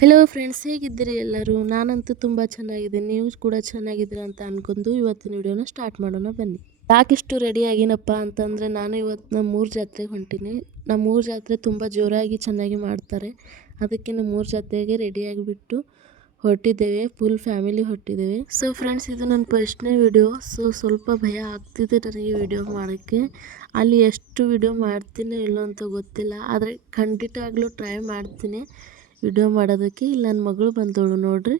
Hello friends, ಹೇಗಿದ್ದೀರಿ ಎಲ್ಲರೂ? ನಾನಂತೂ ತುಂಬ ಚೆನ್ನಾಗಿದ್ದೀನಿ. ನೀವು ಕೂಡ ಚೆನ್ನಾಗಿದ್ದೀರಾ ಅಂತ ಅನ್ಕೊಂಡು ಇವತ್ತಿನ ವಿಡಿಯೋನ ಸ್ಟಾರ್ಟ್ ಮಾಡೋಣ ಬನ್ನಿ. ಯಾಕಿಷ್ಟು ರೆಡಿ ಆಗಿನಪ್ಪ ಅಂತಂದರೆ, ನಾನು ಇವತ್ತು ನಮ್ಮೂರ ಜಾತ್ರೆಗೆ ಹೊಂಟೀನಿ. ನಮ್ಮೂರ ಜಾತ್ರೆ ತುಂಬ ಜೋರಾಗಿ ಚೆನ್ನಾಗಿ ಮಾಡ್ತಾರೆ. ಅದಕ್ಕೆ ನಮ್ಮೂರ ಜಾತ್ರೆಗೆ ರೆಡಿಯಾಗಿಬಿಟ್ಟು ಹೊರಟಿದ್ದೇವೆ. ಫುಲ್ ಫ್ಯಾಮಿಲಿ ಹೊರಟಿದ್ದೇವೆ. ಸೊ ಫ್ರೆಂಡ್ಸ್, ಇದು ನನ್ನ ಫಸ್ಟ್ನೇ ವಿಡಿಯೋ. ಸ್ವಲ್ಪ ಭಯ ಆಗ್ತಿದೆ ನನಗೆ ವಿಡಿಯೋ ಮಾಡೋಕ್ಕೆ. ಅಲ್ಲಿ ಎಷ್ಟು ವಿಡಿಯೋ ಮಾಡ್ತೀನೋ ಇಲ್ಲೋ ಅಂತ ಗೊತ್ತಿಲ್ಲ, ಆದರೆ ಖಂಡಿತವಾಗ್ಲೂ ಟ್ರೈ ಮಾಡ್ತೀನಿ ವಿಡಿಯೋ ಮಾಡೋದಕ್ಕೆ. ಇಲ್ಲಿ ನನ್ನ ಮಗಳು ಬಂದವಳು ನೋಡ್ರಿ,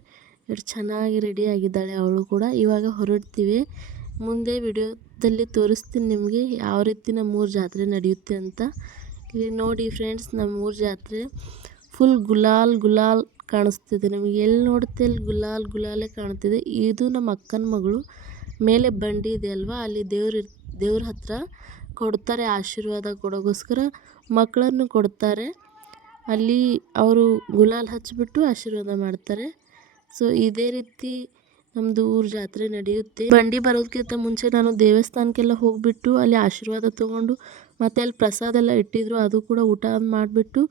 ಎಷ್ಟು ಚೆನ್ನಾಗಿ ರೆಡಿ ಆಗಿದ್ದಾಳೆ ಅವಳು ಕೂಡ. ಇವಾಗ ಹೊರಡ್ತೀವಿ. ಮುಂದೆ ವಿಡಿಯೋದಲ್ಲಿ ತೋರಿಸ್ತೀನಿ ನಿಮಗೆ ಯಾವ ರೀತಿ ನಮ್ಮೂರ ಜಾತ್ರೆ ನಡೆಯುತ್ತೆ ಅಂತ. ಇಲ್ಲಿ ನೋಡಿ ಫ್ರೆಂಡ್ಸ್, ನಮ್ಮೂರ ಜಾತ್ರೆ ಫುಲ್ ಗುಲಾಲ್ ಕಾಣಿಸ್ತಿದೆ ನಿಮಗೆ. ಎಲ್ಲಿ ನೋಡುತ್ತೆ ಅಲ್ಲಿ ಗುಲಾಲೇ ಕಾಣ್ತಿದೆ. ಇದು ನಮ್ಮ ಅಕ್ಕನ ಮಗಳು. ಮೇಲೆ ಬಂಡಿ ಇದೆ ಅಲ್ವಾ, ಅಲ್ಲಿ ದೇವ್ರ ಹತ್ರ ಕೊಡ್ತಾರೆ, ಆಶೀರ್ವಾದ ಕೊಡೋಗೋಸ್ಕರ ಮಕ್ಕಳನ್ನು ಕೊಡ್ತಾರೆ. ಅಲ್ಲಿ ಅವರು ಗುಲಾಲ್ ಹಚ್ಚಿಬಿಟ್ಟು ಆಶೀರ್ವಾದ ಮಾಡ್ತಾರೆ. ಸೊ ಇದೇ ರೀತಿ ನಮ್ಮದು ಊರ ಜಾತ್ರೆ ನಡೆಯುತ್ತೆ. ಬಂಡಿ ಬರೋದಕ್ಕಿಂತ ಮುಂಚೆ ನಾನು ದೇವಸ್ಥಾನಕ್ಕೆಲ್ಲ ಹೋಗಿಬಿಟ್ಟು ಅಲ್ಲಿ ಆಶೀರ್ವಾದ ತೊಗೊಂಡು, ಮತ್ತು ಅಲ್ಲಿ ಪ್ರಸಾದ ಎಲ್ಲ ಇಟ್ಟಿದ್ರು, ಅದು ಕೂಡ ಊಟ ಮಾಡಿಬಿಟ್ಟು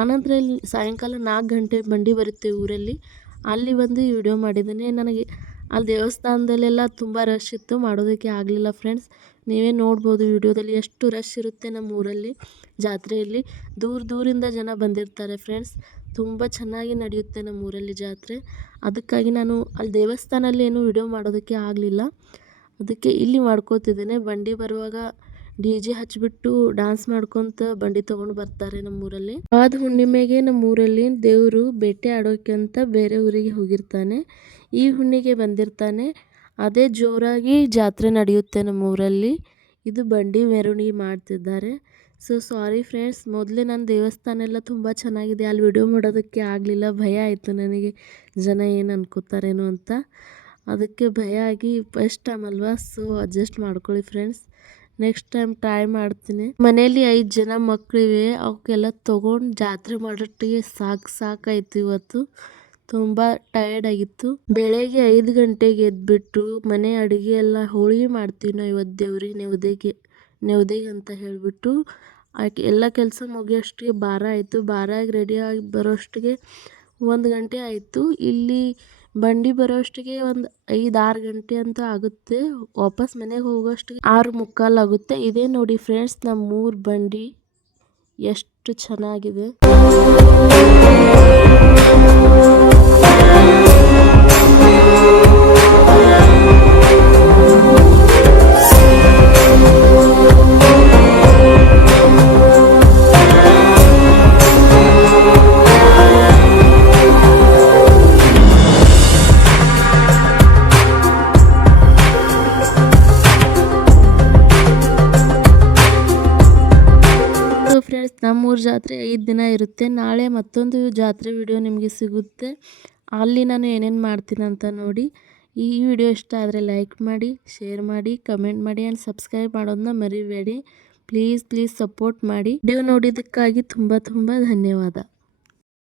ಆನಂತರ ಇಲ್ಲಿ ಸಾಯಂಕಾಲ 4 ಗಂಟೆ ಬಂಡಿ ಬರುತ್ತೆ ಊರಲ್ಲಿ. ಅಲ್ಲಿ ಬಂದು ವಿಡಿಯೋ ಮಾಡಿದ್ದೇನೆ. ನನಗೆ ಅಲ್ಲಿ ದೇವಸ್ಥಾನದಲ್ಲೆಲ್ಲ ತುಂಬ ರಶ್ ಇತ್ತು, ಮಾಡೋದಕ್ಕೆ ಆಗಲಿಲ್ಲ ಫ್ರೆಂಡ್ಸ್. ನೀವೇ ನೋಡ್ಬೋದು ವಿಡಿಯೋದಲ್ಲಿ ಎಷ್ಟು ರಶ್ ಇರುತ್ತೆ ನಮ್ಮ ಊರಲ್ಲಿ ಜಾತ್ರೆಯಲ್ಲಿ. ದೂರದಿಂದ ಜನ ಬಂದಿರ್ತಾರೆ ಫ್ರೆಂಡ್ಸ್. ತುಂಬ ಚೆನ್ನಾಗಿ ನಡೆಯುತ್ತೆ ನಮ್ಮ ಊರಲ್ಲಿ ಜಾತ್ರೆ. ಅದಕ್ಕಾಗಿ ನಾನು ಅಲ್ಲಿ ದೇವಸ್ಥಾನಲ್ಲಿ ಏನು ವಿಡಿಯೋ ಮಾಡೋದಕ್ಕೆ ಆಗಲಿಲ್ಲ, ಅದಕ್ಕೆ ಇಲ್ಲಿ ಮಾಡ್ಕೋತಿದ್ದೇನೆ. ಬಂಡಿ ಬರುವಾಗ DJ ಹಚ್ಚಿಬಿಟ್ಟು ಡ್ಯಾನ್ಸ್ ಮಾಡ್ಕೊತ ಬಂಡಿ ತೊಗೊಂಡು ಬರ್ತಾರೆ ನಮ್ಮೂರಲ್ಲಿ. ಆದ ಹುಣ್ಣಿಮೆಗೆ ನಮ್ಮೂರಲ್ಲಿ ದೇವರು ಬೇಟೆ ಆಡೋಕೆ ಅಂತ ಬೇರೆ ಊರಿಗೆ ಹೋಗಿರ್ತಾನೆ. ಈ ಹುಣ್ಣಿಗೆ ಬಂದಿರ್ತಾನೆ. ಅದೇ ಜೋರಾಗಿ ಜಾತ್ರೆ ನಡೆಯುತ್ತೆ ನಮ್ಮೂರಲ್ಲಿ. ಇದು ಬಂಡಿ ಮೆರವಣಿಗೆ ಮಾಡ್ತಿದ್ದಾರೆ. ಸೊ ಸಾರಿ ಫ್ರೆಂಡ್ಸ್, ಮೊದಲೇ ನನ್ನ ದೇವಸ್ಥಾನ ಎಲ್ಲ ತುಂಬ ಚೆನ್ನಾಗಿದೆ, ಅಲ್ಲಿ ವಿಡಿಯೋ ಮಾಡೋದಕ್ಕೆ ಆಗಲಿಲ್ಲ. ಭಯ ಆಯಿತು ನನಗೆ, ಜನ ಏನು ಅನ್ಕೋತಾರೇನೋ ಅಂತ. ಅದಕ್ಕೆ ಭಯ ಆಗಿ ಫಸ್ಟ್ ಟೈಮ್ ಅಲ್ವಾ, ಸೊ ಅಡ್ಜಸ್ಟ್ ಮಾಡ್ಕೊಳ್ಳಿ ಫ್ರೆಂಡ್ಸ್. ನೆಕ್ಸ್ಟ್ ಟೈಮ್ ಟ್ರೈ ಮಾಡ್ತೀನಿ. ಮನೆಯಲ್ಲಿ 5 ಜನ ಮಕ್ಕಳಿವೆ, ಅವಕ್ಕೆಲ್ಲ ತೊಗೊಂಡು ಜಾತ್ರೆ ಮಾಡೋಟ್ಟಿಗೆ ಸಾಕಾಯ್ತು. ಇವತ್ತು ತುಂಬ ಟಯರ್ಡ್ ಆಗಿತ್ತು. ಬೆಳಗ್ಗೆ 5 ಗಂಟೆಗೆ ಎದ್ಬಿಟ್ಟು ಮನೆ ಅಡುಗೆ ಎಲ್ಲ ಹೋಳಿಗೆ ಮಾಡ್ತೀವಿ ನಾವು ಇವತ್ತು ದೇವ್ರಿಗೆ ನೆವದಿಗೆ ಅಂತ ಹೇಳಿಬಿಟ್ಟು ಎಲ್ಲ ಕೆಲಸ ಮುಗಿಯೋಷ್ಟಿಗೆ ಬಾರ ಆಯಿತು. ಬಾರಾಗಿ ರೆಡಿಯಾಗಿ ಬರೋಷ್ಟಿಗೆ 1 ಗಂಟೆ ಆಯಿತು. ಇಲ್ಲಿ ಬಂಡಿ ಬರೋಷ್ಟಿಗೆ ಒಂದು 5-6 ಗಂಟೆ ಅಂತ ಆಗುತ್ತೆ. ವಾಪಸ್ ಮನೆಗೆ ಹೋಗೋಷ್ಟಿಗೆ 6:45 ಆಗುತ್ತೆ. ಇದೇ ನೋಡಿ ಫ್ರೆಂಡ್ಸ್, ನಮ್ಮೂರ ಬಂಡಿ ಎಷ್ಟು ಚೆನ್ನಾಗಿದೆ. ಫ್ರೆಂಡ್ಸ್, ನಮ್ಮೂರ ಜಾತ್ರೆ 5 ದಿನ ಇರುತ್ತೆ. ನಾಳೆ ಮತ್ತೊಂದು ಜಾತ್ರೆ ವಿಡಿಯೋ ನಿಮಗೆ ಸಿಗುತ್ತೆ. ಅಲ್ಲಿ ನಾನು ಏನೇನು ಮಾಡ್ತೀನಿ ಅಂತ ನೋಡಿ. ಈ ವಿಡಿಯೋ ಇಷ್ಟ ಆದರೆ ಲೈಕ್ ಮಾಡಿ, ಶೇರ್ ಮಾಡಿ, ಕಮೆಂಟ್ ಮಾಡಿ ಆ್ಯಂಡ್ ಸಬ್ಸ್ಕ್ರೈಬ್ ಮಾಡೋದನ್ನ ಮರಿಬೇಡಿ. ಪ್ಲೀಸ್ ಸಪೋರ್ಟ್ ಮಾಡಿ. ವಿಡಿಯೋ ನೋಡಿದ್ದಕ್ಕಾಗಿ ತುಂಬ ಧನ್ಯವಾದ.